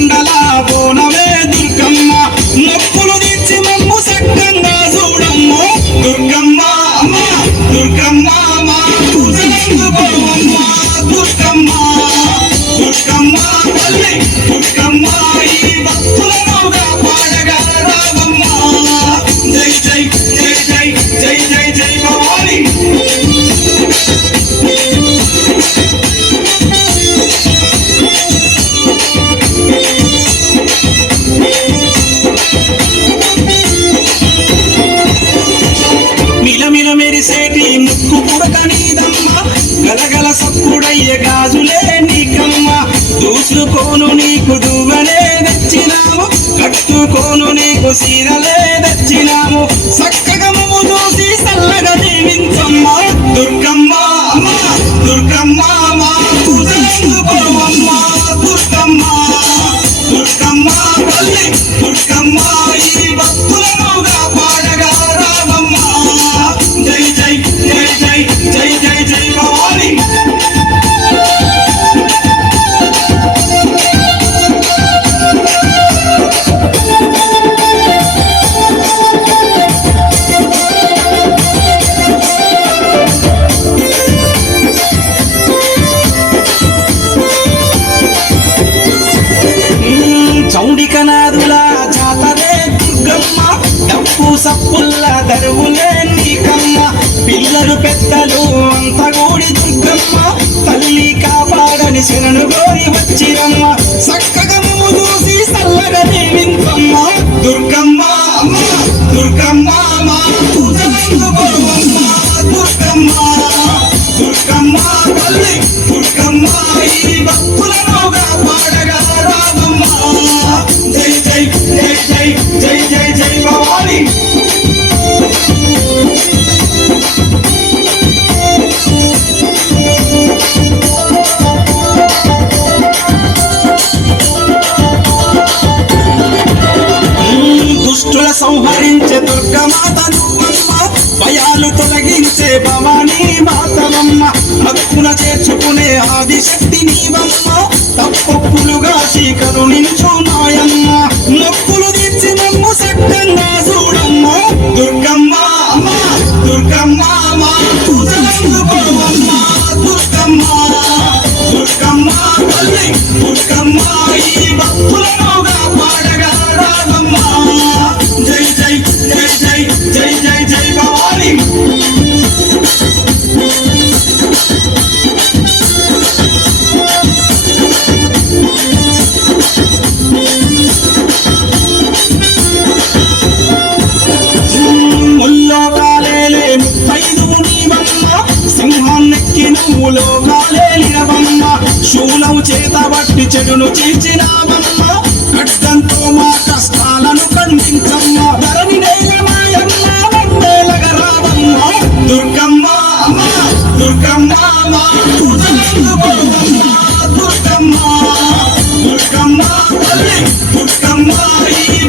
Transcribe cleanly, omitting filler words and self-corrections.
కొండల బోనమే దుర్గమ్మ మొక్కులు తీర్చి మమ్ము సక్కంగా చూడమ్మ దుర్గమ్మ అమ్మ దుర్గమ్మ మా పూజలందుకోవమ్మ దుర్గమ్మ దుర్గమ్మ తల్లి దుర్గమ్మ ఈ భక్తులనుగా పాడగా రావమ్మ జై జై జై జై జై జై జై భవాని మిలమిల మెరిసేటి ముక్కు పుడకనీదమ్మ గలగల సప్పుడయ్యే గాజులే నీకమ్మ దూసుకోను నీకు దువ్వనే తెచ్చినాము కట్టుకోను నీకు సీరలే తెచ్చినాము చక్కగా ముమ్ము చూసి చల్లగా దీవించమ్మ దుర్గమ్మ అమ్మ దుర్గమ్మ మా పూజలందుకోవమ్మ దుర్గమ్మ దుర్గమ్మ తల్లి దుర్గమ్మ ఈ భక్తులనుగా పాడగా రావమ్మ జై జై జై జై జై జై జై భవాని చౌడికనాదుల జాతరే దుర్గమ్మ డప్పు సప్పుల్ల దరువులే నీకమ్మ పిల్లలు పెద్దలు అంత గూడి దుర్గమ్మ తల్లి కాపాడని శరణు గోరి వచ్చిరమ్మ చక్కగా ముమ్ము చూసి చల్లగా దీవించమ్మ దుర్గమ్మ అమ్మ దుర్గమ్మ మా పూజలందుకోవమ్మ దుర్గమ్మ దుర్గమ్మ తల్లి దుర్గమ్మ ఈ భక్తులనుగా పాడగా రావమ్మ జై జై జై జై జై జై జై భవాని దుష్టుల సంహరించే దుర్గమాత నువ్వమ్మ భయాలు తొలగించే భవానీ మాతవమ్మ హక్కున చేర్చుకునే ఆదిశక్తి నీవమ్మ తప్పొప్పులుగా కరుణించు మాయమ్మ మొక్కులు తీర్చి మమ్ము సక్కంగా చూడమ్మ దుర్గమ్మ అమ్మ దుర్గమ్మ మా పూజలందుకోవమ్మ దుర్గమ్మ దుర్గమ్మ తల్లి దుర్గమ్మ ఈ భక్తులనుగా పాడగా రావమ్మ జై జై జై జై జై జై జై భవాని ముల్లోకాలేలే 35 నీవమ్మ సింహాన్నెక్కి నువ్వు లోకాలేలినవమ్మ శూలం చేత బట్టి చెడును చీల్చినావమ్మ ఖడ్గంతో మా కష్టాలను ఖండించమ్మ ధరణి నేలమాయమ్మ వందేలగా రావమ్మ దుర్గమ్మ అమ్మ దుర్గమ్మ మా పూజలందుకోవమ్మ దుర్గమ్మ దుర్గమ్మ తల్లి దుర్గమ్మ ఈ